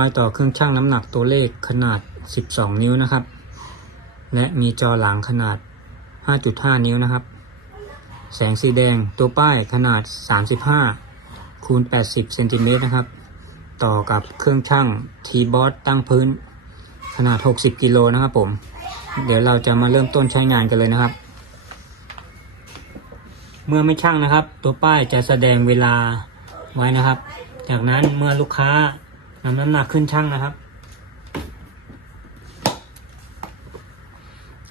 ป้ายต่อเครื่องชั่งน้ำหนักตัวเลขขนาด 12 นิ้วนะครับ และมีจอหลังขนาด 5.5 นิ้วนะครับ แสงสีแดงตัวป้ายขนาด 35 คูณ 80 เซนติเมตรนะครับ ต่อกับเครื่องชั่ง T-Boss ตั้งพื้น ขนาด 60 กิโลนะครับผม เดี๋ยวเราจะมาเริ่มต้นใช้งานกันเลยนะครับ เมื่อไม่ชั่งนะครับ ตัวป้ายจะแสดงเวลาไว้นะครับ จากนั้นเมื่อลูกค้า นำน้ำหนักขึ้นชั่งนะครับ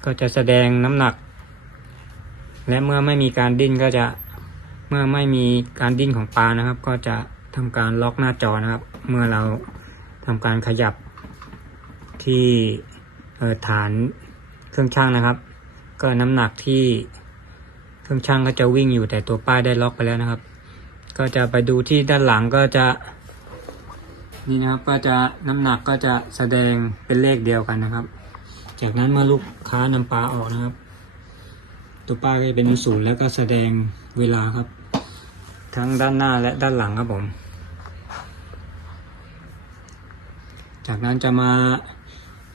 ก็จะแสดงน้ำหนัก และเมื่อไม่มีการดิ้นก็จะเมื่อไม่มีการดิ้นของปลานะครับ ก็จะทำการล็อกหน้าจอนะครับ เมื่อเราทำการขยับที่ฐานเครื่องชั่งนะครับ ก็น้ำหนักที่เครื่องชั่งก็จะวิ่งอยู่แต่ตัวป้ายได้ล็อกไปแล้วนะครับ ก็จะไปดูที่ด้านหลังก็จะ นี่นะครับก็จะน้ำหนักก็จะแสดงเป็นเลขเดียวกันนะครับ จากนั้นเมื่อลูกค้านำปลาออกนะครับ ตัวป้าก็จะเป็นศูนย์แล้วก็แสดงเวลาครับ ทั้งด้านหน้าและด้านหลังครับผม จากนั้นจะมา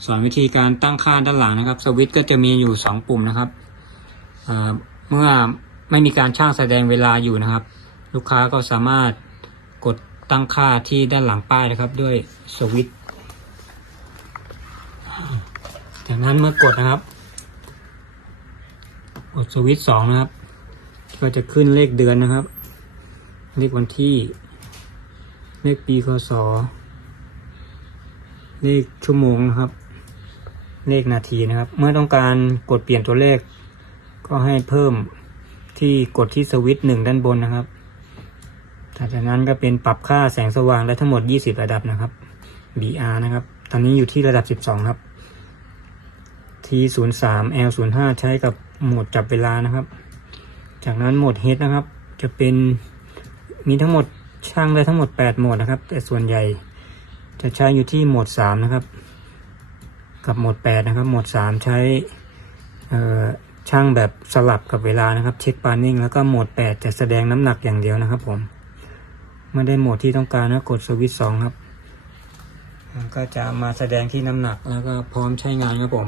สอนวิธีการตั้งค่าด้านหลังนะครับ สวิตช์ก็จะมีอยู่สองปุ่มนะครับเเมื่อไม่มีการช่างแสดงเวลาอยู่นะครับ ลูกค้าก็สามารถ ตั้งค่าที่ด้านหลังป้ายนะครับ ด้วยสวิตช์จากนั้นเมื่อกดนะครับ กดสวิตช์สองนะครับ ก็จะขึ้นเลขเดือนนะครับ เลขวันที่ เลขปีคศเลขชั่วโมงนะครับ เลขนาทีนะครับ เมื่อต้องการกดเปลี่ยนตัวเลข ก็ให้เพิ่มที่กดที่สวิตช์หนึ่งด้านบนนะครับ ถัดจากนั้นก็เป็นปรับค่าแสงสว่างและทั้งหมด 20 ระดับนะครับ BR นะครับ ตอนนี้อยู่ที่ระดับ 12 ครับ T03 L05 ใช้กับโหมดจับเวลานะครับ จากนั้นโหมด H นะครับ จะเป็นมีทั้งหมดช่างได้ทั้งหมด 8 โหมดนะครับ แต่ส่วนใหญ่จะใช้อยู่ที่โหมด 3 นะครับ กับโหมด 8 นะครับ โหมด 3 ใช้ช่างแบบสลับกับเวลานะครับ เช็คปานิ่งแล้วก็โหมด 8 จะแสดงน้ำหนักอย่างเดียวนะครับผม ไม่ได้โหมดที่ต้องการนะกดสวิตช์สองครับ มันก็จะมาแสดงที่น้ำหนักแล้วก็พร้อมใช้งานครับผม